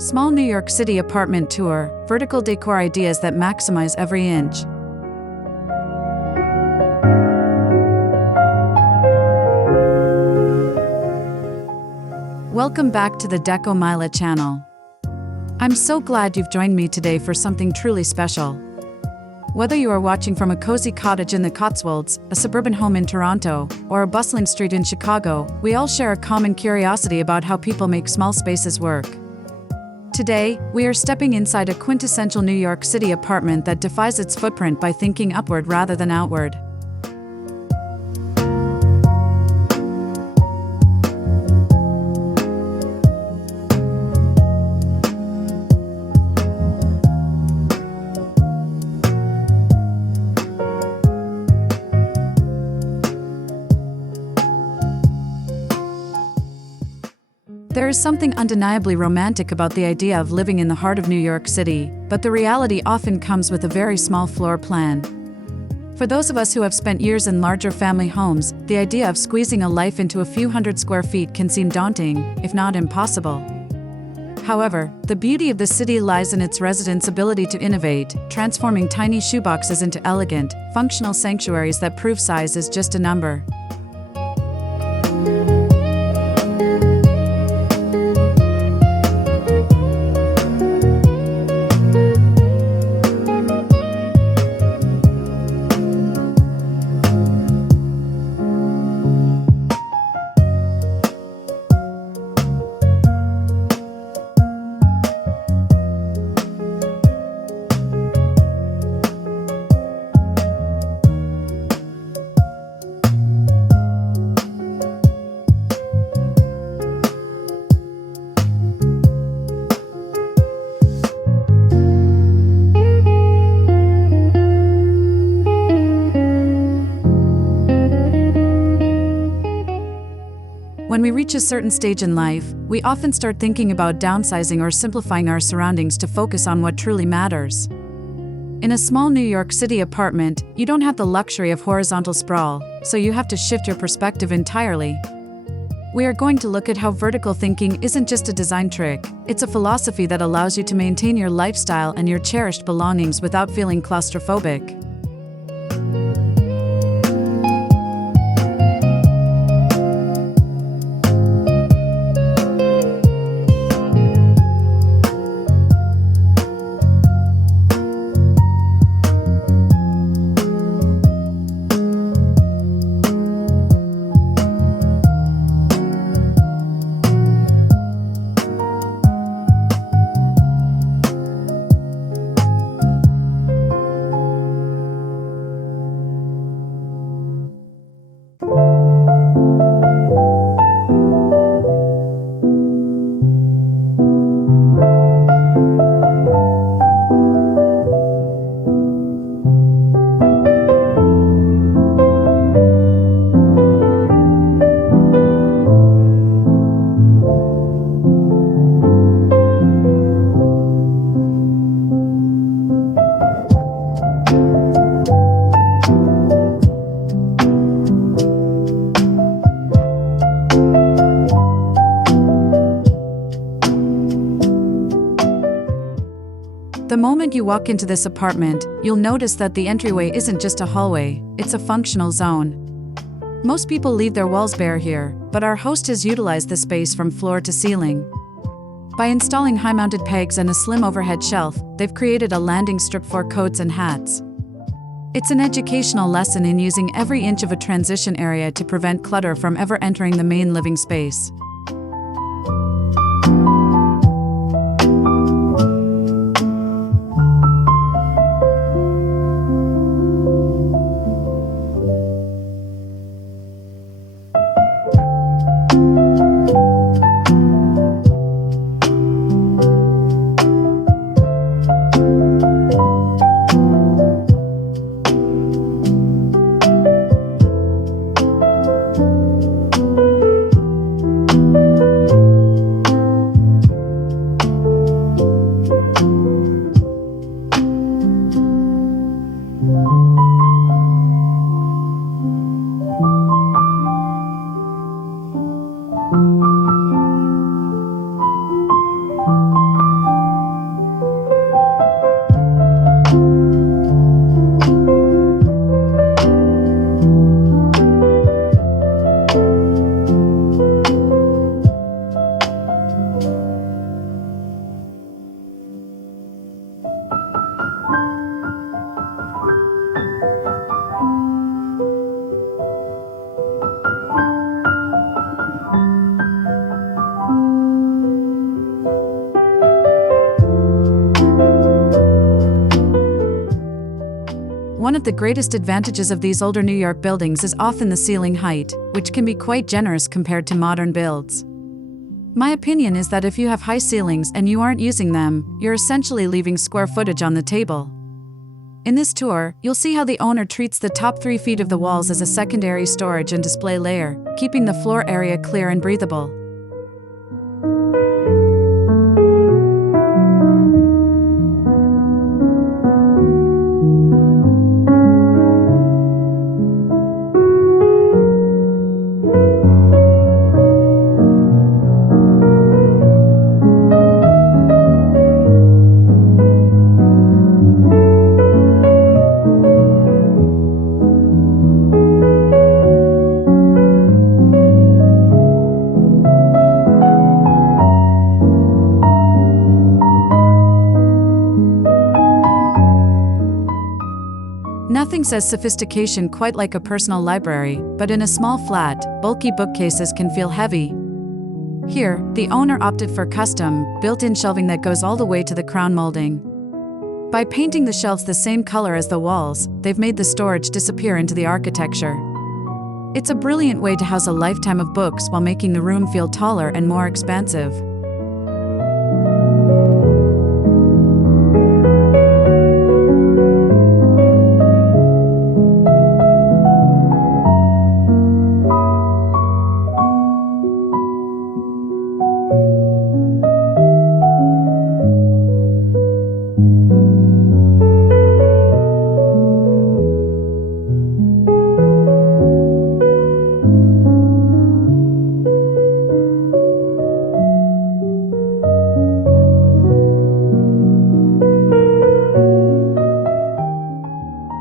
Small New York City apartment tour, vertical decor ideas that maximize every inch. Welcome back to the Deco Mila channel. I'm so glad you've joined me today for something truly special. Whether you are watching from a cozy cottage in the Cotswolds, a suburban home in Toronto, or a bustling street in Chicago, we all share a common curiosity about how people make small spaces work. Today, we are stepping inside a quintessential New York City apartment that defies its footprint by thinking upward rather than outward. There is something undeniably romantic about the idea of living in the heart of New York City, but the reality often comes with a very small floor plan. For those of us who have spent years in larger family homes, the idea of squeezing a life into a few hundred square feet can seem daunting, if not impossible. However, the beauty of the city lies in its residents' ability to innovate, transforming tiny shoeboxes into elegant, functional sanctuaries that prove size is just a number. When we reach a certain stage in life, we often start thinking about downsizing or simplifying our surroundings to focus on what truly matters. In a small New York City apartment, you don't have the luxury of horizontal sprawl, so you have to shift your perspective entirely. We are going to look at how vertical thinking isn't just a design trick, it's a philosophy that allows you to maintain your lifestyle and your cherished belongings without feeling claustrophobic. The moment you walk into this apartment, you'll notice that the entryway isn't just a hallway, it's a functional zone. Most people leave their walls bare here, but our host has utilized the space from floor to ceiling. By installing high-mounted pegs and a slim overhead shelf, they've created a landing strip for coats and hats. It's an educational lesson in using every inch of a transition area to prevent clutter from ever entering the main living space. the greatest advantages of these older New York buildings is often the ceiling height, which can be quite generous compared to modern builds. My opinion is that if you have high ceilings and you aren't using them, you're essentially leaving square footage on the table. In this tour, you'll see how the owner treats the top 3 feet of the walls as a secondary storage and display layer, keeping the floor area clear and breathable. Nothing says sophistication quite like a personal library, but in a small flat, bulky bookcases can feel heavy. Here, the owner opted for custom, built-in shelving that goes all the way to the crown molding. By painting the shelves the same color as the walls, they've made the storage disappear into the architecture. It's a brilliant way to house a lifetime of books while making the room feel taller and more expansive.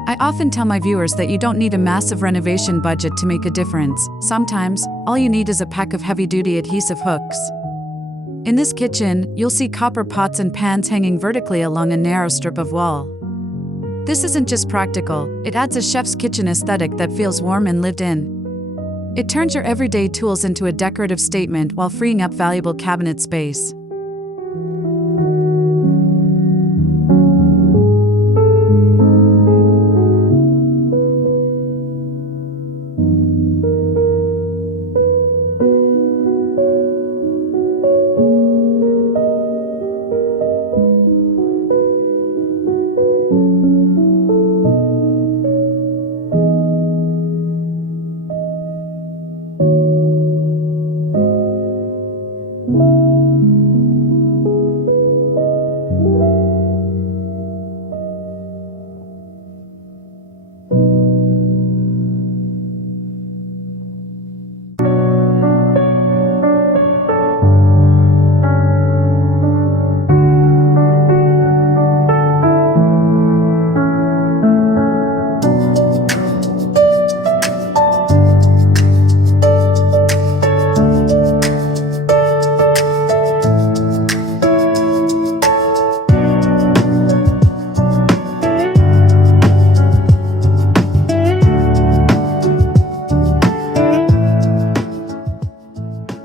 I often tell my viewers that you don't need a massive renovation budget to make a difference. Sometimes, all you need is a pack of heavy-duty adhesive hooks. In this kitchen, you'll see copper pots and pans hanging vertically along a narrow strip of wall. This isn't just practical, it adds a chef's kitchen aesthetic that feels warm and lived in. It turns your everyday tools into a decorative statement while freeing up valuable cabinet space.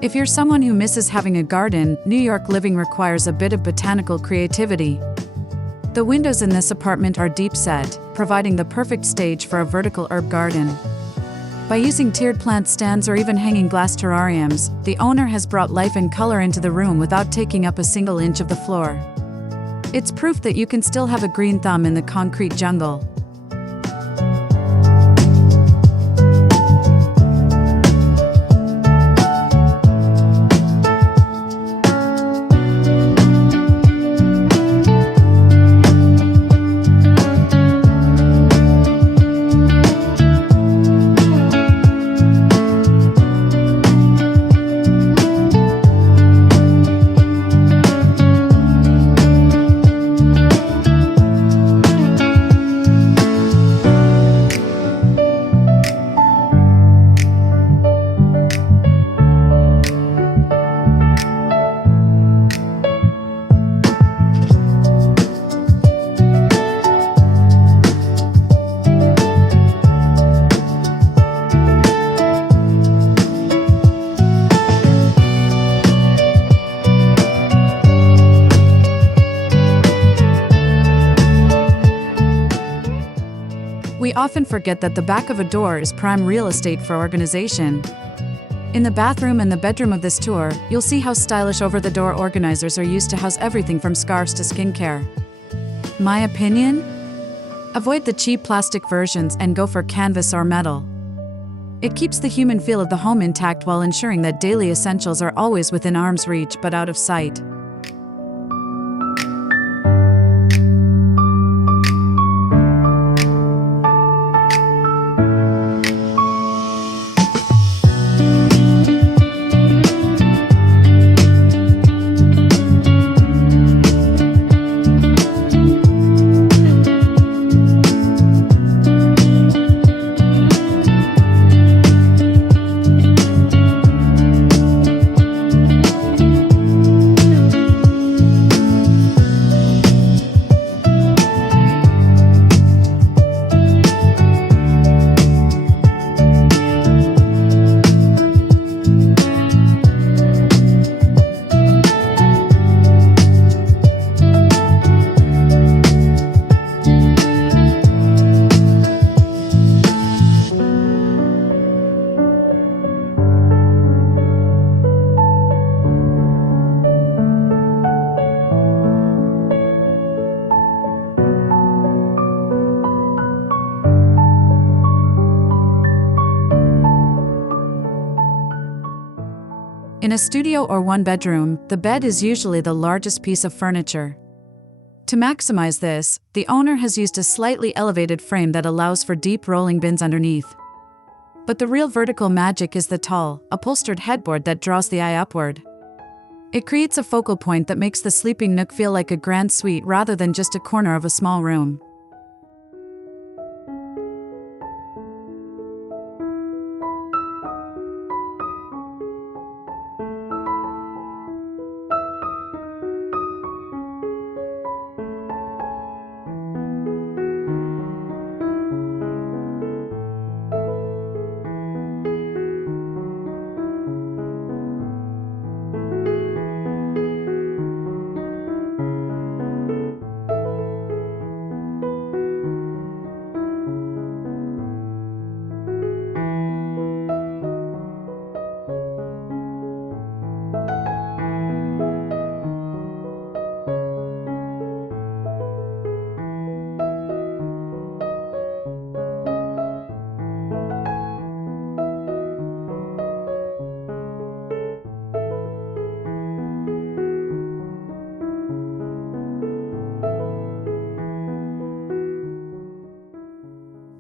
If you're someone who misses having a garden, New York living requires a bit of botanical creativity. The windows in this apartment are deep set, providing the perfect stage for a vertical herb garden. By using tiered plant stands or even hanging glass terrariums, the owner has brought life and color into the room without taking up a single inch of the floor. It's proof that you can still have a green thumb in the concrete jungle. often forget that the back of a door is prime real estate for organization. In the bathroom and the bedroom of this tour, you'll see how stylish over-the-door organizers are used to house everything from scarves to skincare. My opinion? Avoid the cheap plastic versions and go for canvas or metal. It keeps the human feel of the home intact while ensuring that daily essentials are always within arm's reach but out of sight. In a studio or one-bedroom, the bed is usually the largest piece of furniture. To maximize this, the owner has used a slightly elevated frame that allows for deep rolling bins underneath. But the real vertical magic is the tall, upholstered headboard that draws the eye upward. It creates a focal point that makes the sleeping nook feel like a grand suite rather than just a corner of a small room.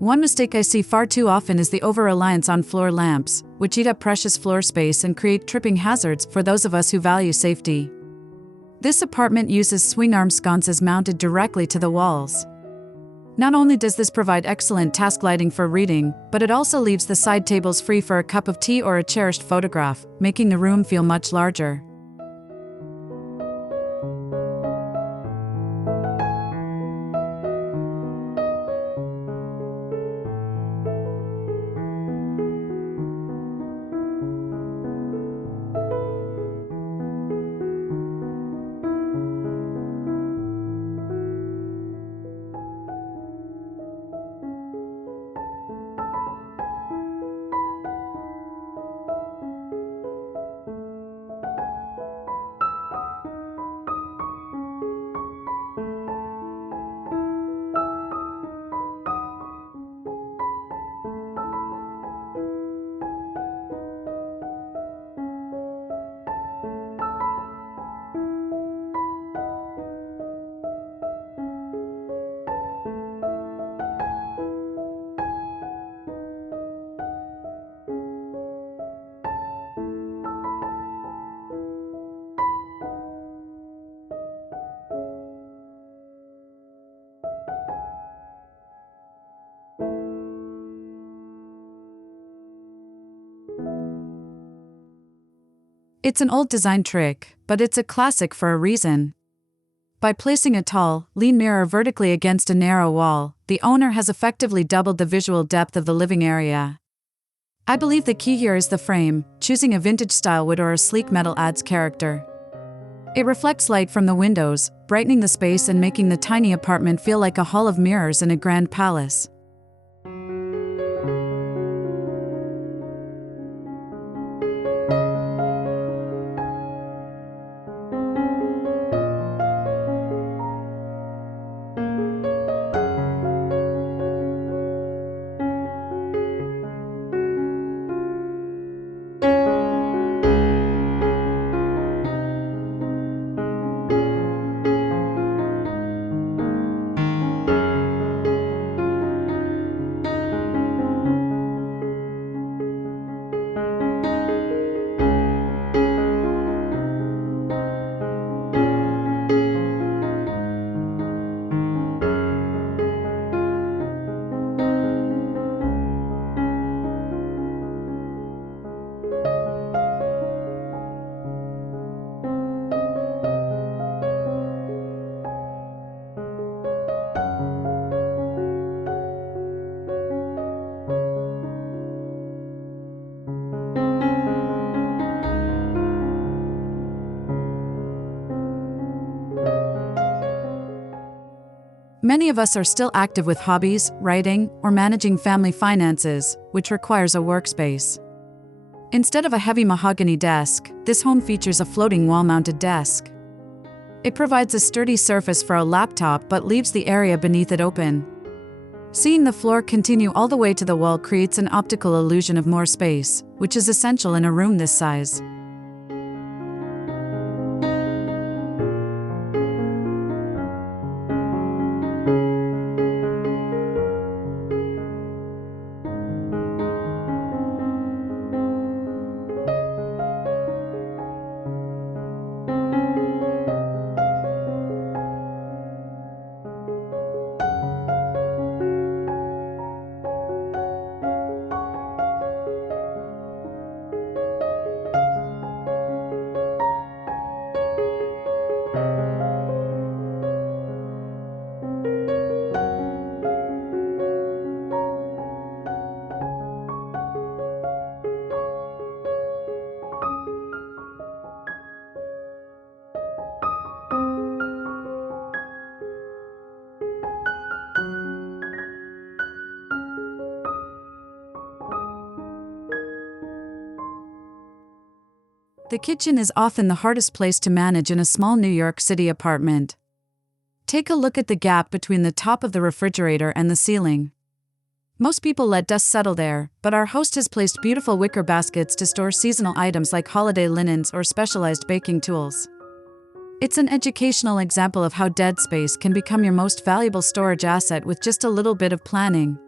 One mistake I see far too often is the over-reliance on floor lamps, which eat up precious floor space and create tripping hazards for those of us who value safety. This apartment uses swing-arm sconces mounted directly to the walls. Not only does this provide excellent task lighting for reading, but it also leaves the side tables free for a cup of tea or a cherished photograph, making the room feel much larger. It's an old design trick, but it's a classic for a reason. By placing a tall, lean mirror vertically against a narrow wall, the owner has effectively doubled the visual depth of the living area. I believe the key here is the frame. Choosing a vintage style wood or a sleek metal adds character. It reflects light from the windows, brightening the space and making the tiny apartment feel like a hall of mirrors in a grand palace. Many of us are still active with hobbies, writing, or managing family finances, which requires a workspace. Instead of a heavy mahogany desk, this home features a floating wall-mounted desk. It provides a sturdy surface for a laptop but leaves the area beneath it open. Seeing the floor continue all the way to the wall creates an optical illusion of more space, which is essential in a room this size. The kitchen is often the hardest place to manage in a small New York City apartment. Take a look at the gap between the top of the refrigerator and the ceiling. Most people let dust settle there, but our host has placed beautiful wicker baskets to store seasonal items like holiday linens or specialized baking tools. It's an educational example of how dead space can become your most valuable storage asset with just a little bit of planning.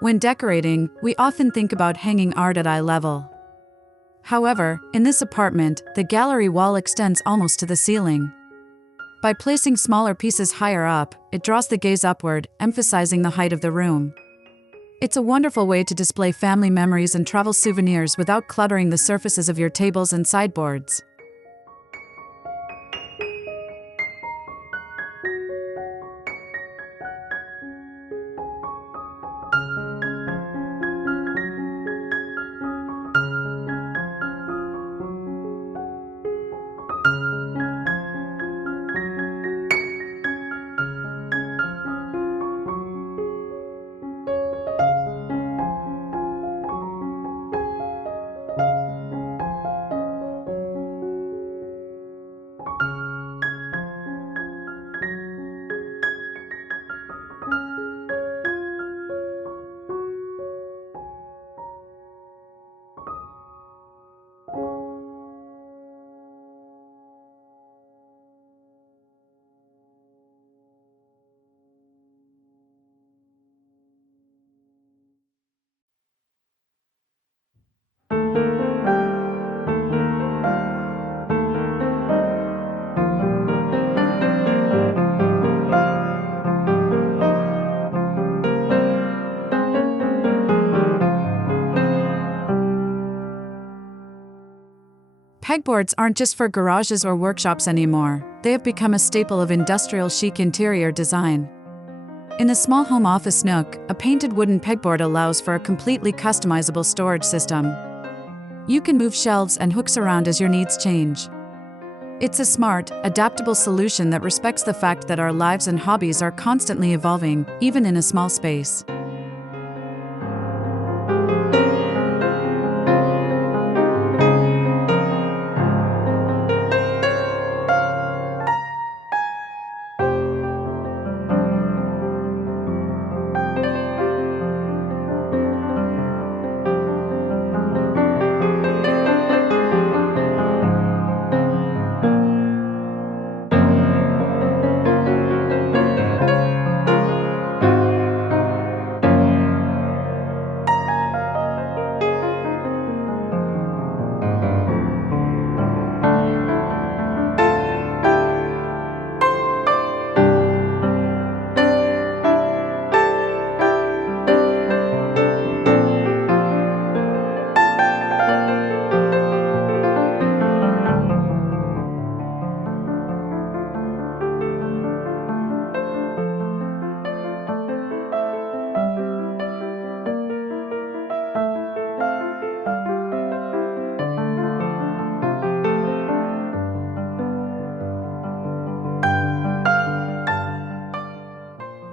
When decorating, we often think about hanging art at eye level. However, in this apartment, the gallery wall extends almost to the ceiling. By placing smaller pieces higher up, it draws the gaze upward, emphasizing the height of the room. It's a wonderful way to display family memories and travel souvenirs without cluttering the surfaces of your tables and sideboards. Pegboards aren't just for garages or workshops anymore, they have become a staple of industrial chic interior design. In a small home office nook, a painted wooden pegboard allows for a completely customizable storage system. You can move shelves and hooks around as your needs change. It's a smart, adaptable solution that respects the fact that our lives and hobbies are constantly evolving, even in a small space.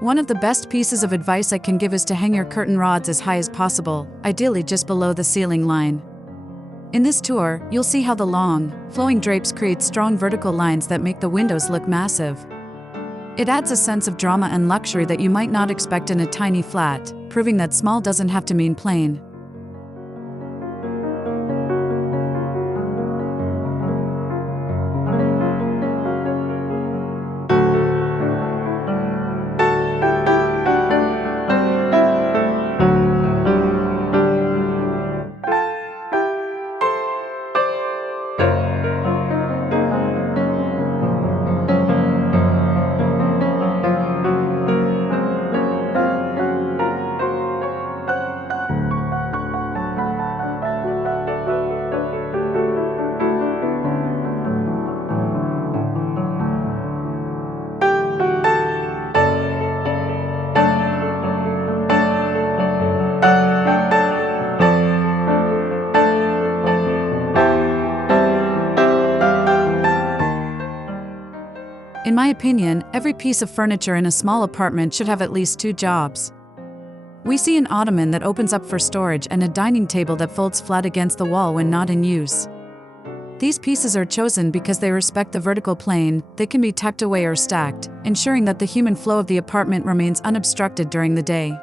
One of the best pieces of advice I can give is to hang your curtain rods as high as possible, ideally just below the ceiling line. In this tour, you'll see how the long, flowing drapes create strong vertical lines that make the windows look massive. It adds a sense of drama and luxury that you might not expect in a tiny flat, proving that small doesn't have to mean plain. In my opinion, every piece of furniture in a small apartment should have at least 2 jobs. We see an ottoman that opens up for storage and a dining table that folds flat against the wall when not in use. These pieces are chosen because they respect the vertical plane, they can be tucked away or stacked, ensuring that the human flow of the apartment remains unobstructed during the day.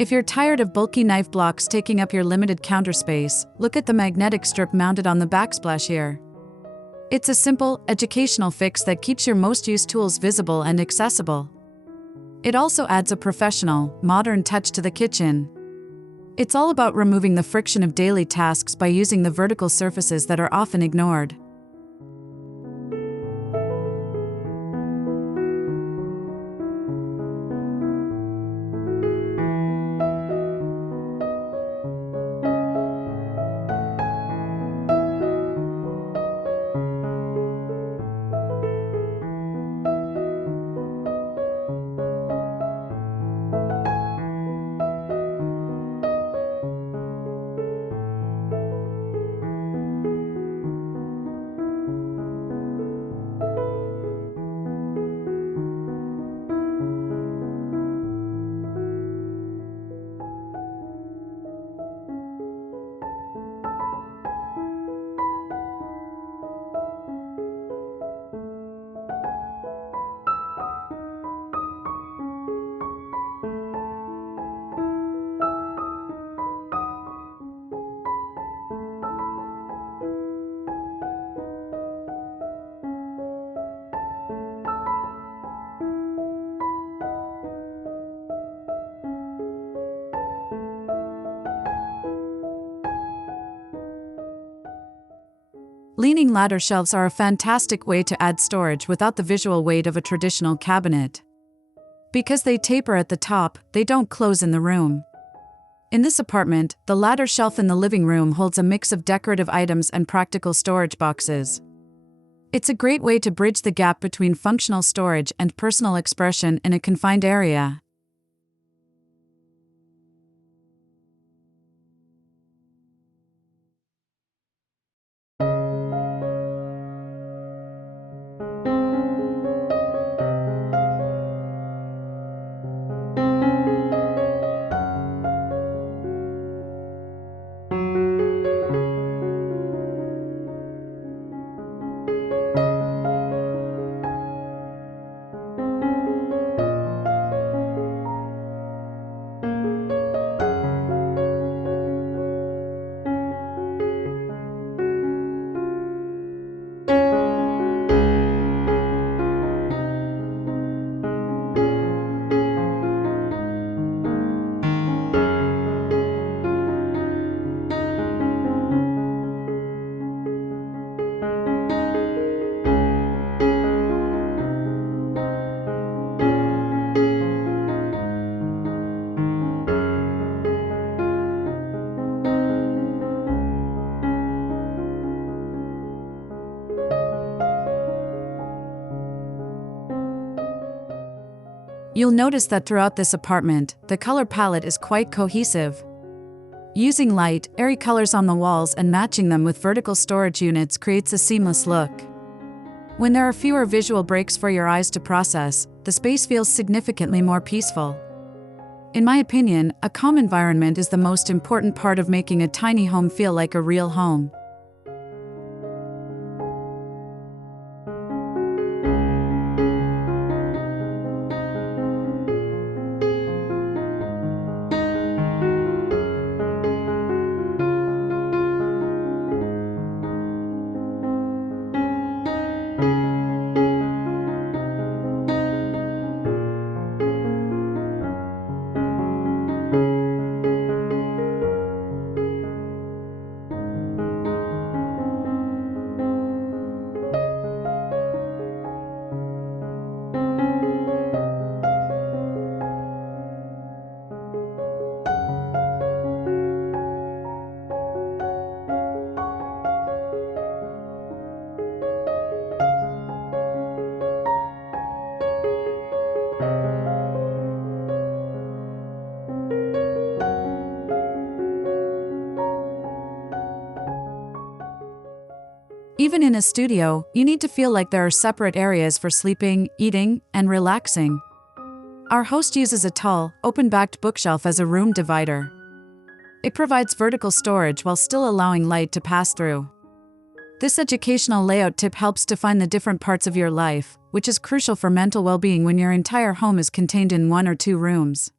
If you're tired of bulky knife blocks taking up your limited counter space, look at the magnetic strip mounted on the backsplash here. It's a simple, educational fix that keeps your most used tools visible and accessible. It also adds a professional, modern touch to the kitchen. It's all about removing the friction of daily tasks by using the vertical surfaces that are often ignored. Leaning ladder shelves are a fantastic way to add storage without the visual weight of a traditional cabinet. Because they taper at the top, they don't close in the room. In this apartment, the ladder shelf in the living room holds a mix of decorative items and practical storage boxes. It's a great way to bridge the gap between functional storage and personal expression in a confined area. You'll notice that throughout this apartment, the color palette is quite cohesive. Using light, airy colors on the walls and matching them with vertical storage units creates a seamless look. When there are fewer visual breaks for your eyes to process, the space feels significantly more peaceful. In my opinion, a calm environment is the most important part of making a tiny home feel like a real home. Even in a studio, you need to feel like there are separate areas for sleeping, eating, and relaxing. Our host uses a tall, open-backed bookshelf as a room divider. It provides vertical storage while still allowing light to pass through. This educational layout tip helps define the different parts of your life, which is crucial for mental well-being when your entire home is contained in 1 or 2 rooms.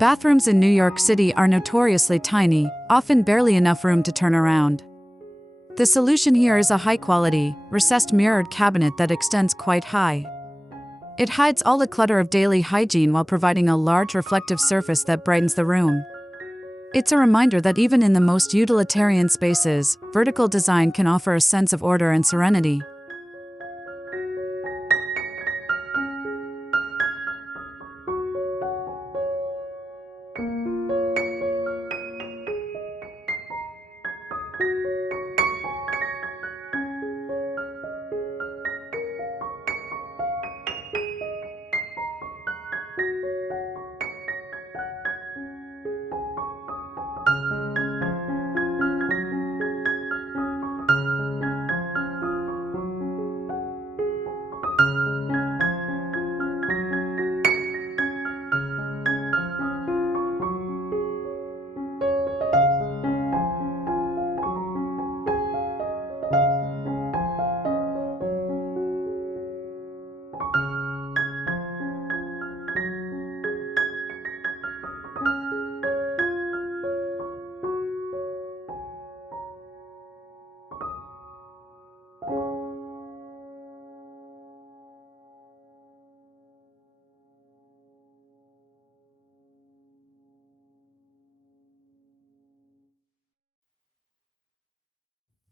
Bathrooms in New York City are notoriously tiny, often barely enough room to turn around. The solution here is a high-quality, recessed mirrored cabinet that extends quite high. It hides all the clutter of daily hygiene while providing a large reflective surface that brightens the room. It's a reminder that even in the most utilitarian spaces, vertical design can offer a sense of order and serenity.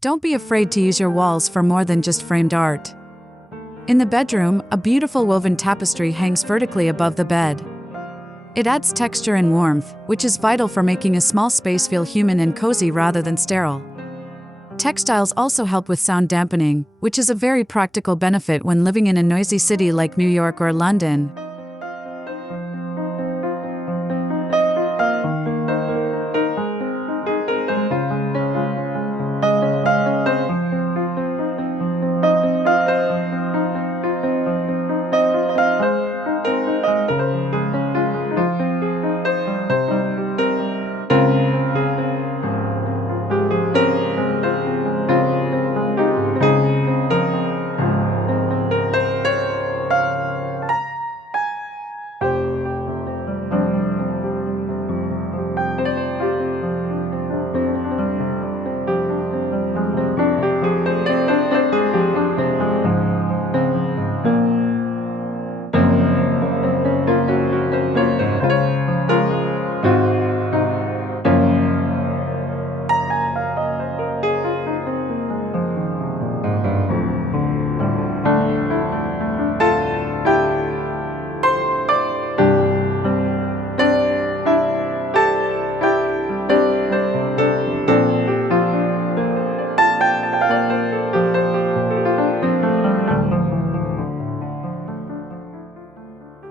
Don't be afraid to use your walls for more than just framed art. In the bedroom, a beautiful woven tapestry hangs vertically above the bed. It adds texture and warmth, which is vital for making a small space feel human and cozy rather than sterile. Textiles also help with sound dampening, which is a very practical benefit when living in a noisy city like New York or London.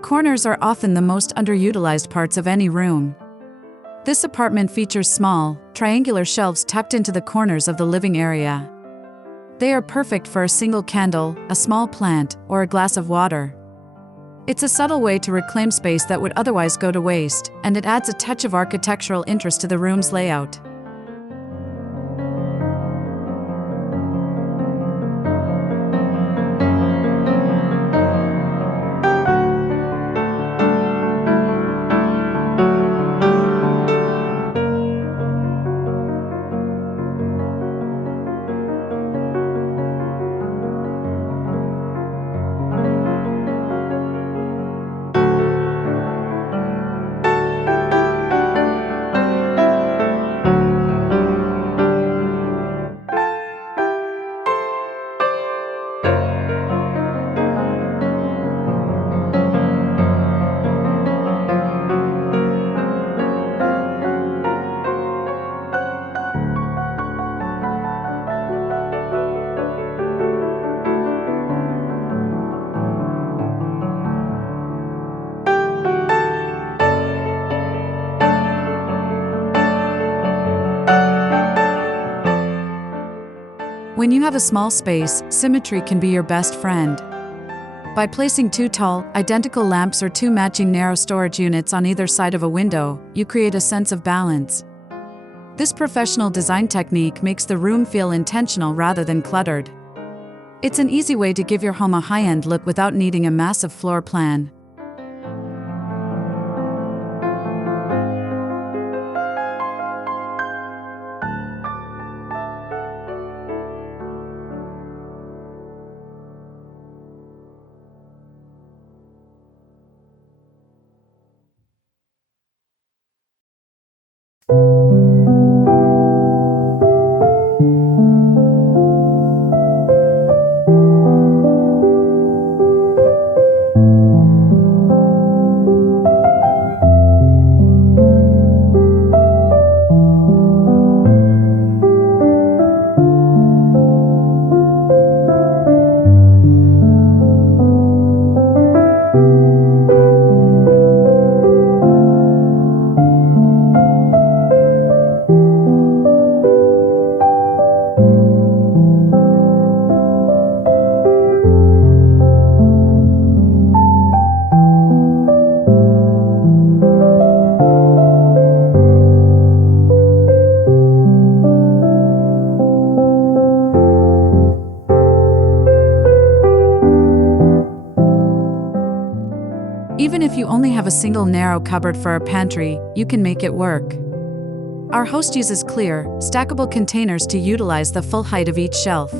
Corners are often the most underutilized parts of any room. This apartment features small, triangular shelves tucked into the corners of the living area. They are perfect for a single candle, a small plant, or a glass of water. It's a subtle way to reclaim space that would otherwise go to waste, and it adds a touch of architectural interest to the room's layout. When you have a small space, symmetry can be your best friend. By placing two tall, identical lamps or two matching narrow storage units on either side of a window, you create a sense of balance. This professional design technique makes the room feel intentional rather than cluttered. It's an easy way to give your home a high-end look without needing a massive floor plan. Even if you only have a single narrow cupboard for a pantry, you can make it work. Our host uses clear, stackable containers to utilize the full height of each shelf.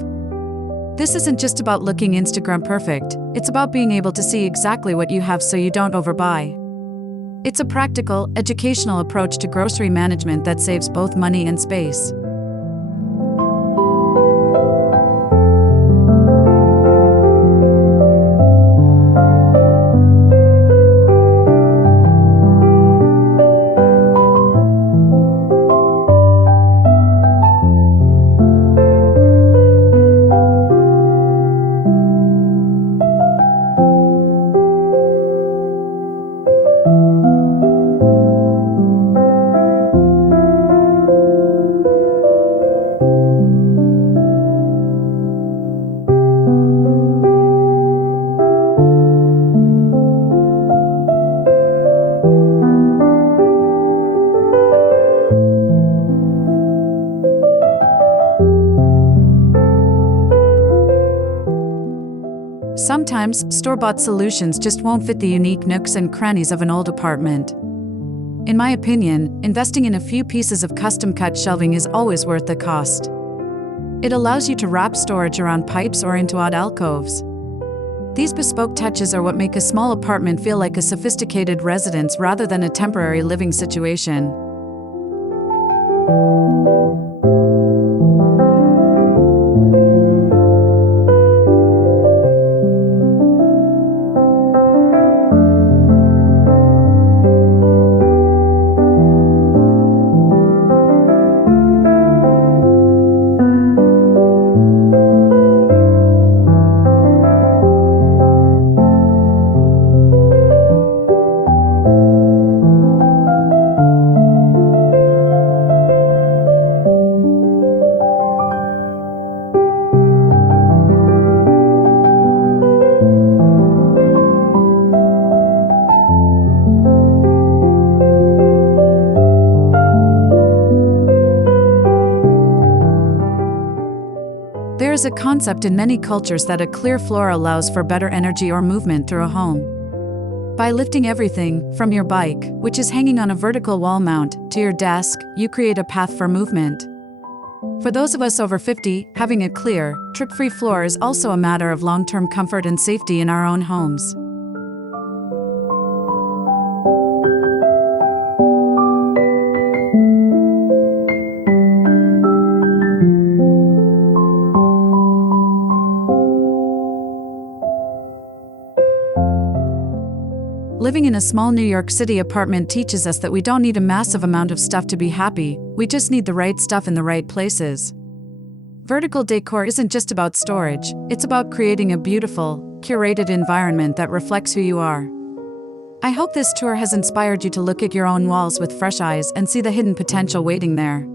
This isn't just about looking Instagram perfect, it's about being able to see exactly what you have so you don't overbuy. It's a practical, educational approach to grocery management that saves both money and space. Sometimes, store-bought solutions just won't fit the unique nooks and crannies of an old apartment. In my opinion, investing in a few pieces of custom-cut shelving is always worth the cost. It allows you to wrap storage around pipes or into odd alcoves. These bespoke touches are what make a small apartment feel like a sophisticated residence rather than a temporary living situation. There's a concept in many cultures that a clear floor allows for better energy or movement through a home. By lifting everything, from your bike, which is hanging on a vertical wall mount, to your desk, you create a path for movement. For those of us over 50, having a clear, trip-free floor is also a matter of long-term comfort and safety in our own homes. Living in a small New York City apartment teaches us that we don't need a massive amount of stuff to be happy, we just need the right stuff in the right places. Vertical decor isn't just about storage, it's about creating a beautiful, curated environment that reflects who you are. I hope this tour has inspired you to look at your own walls with fresh eyes and see the hidden potential waiting there.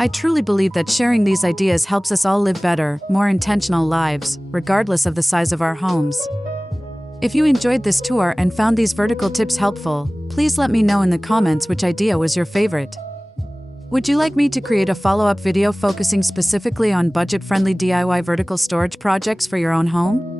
I truly believe that sharing these ideas helps us all live better, more intentional lives, regardless of the size of our homes. If you enjoyed this tour and found these vertical tips helpful, please let me know in the comments which idea was your favorite. Would you like me to create a follow-up video focusing specifically on budget-friendly DIY vertical storage projects for your own home?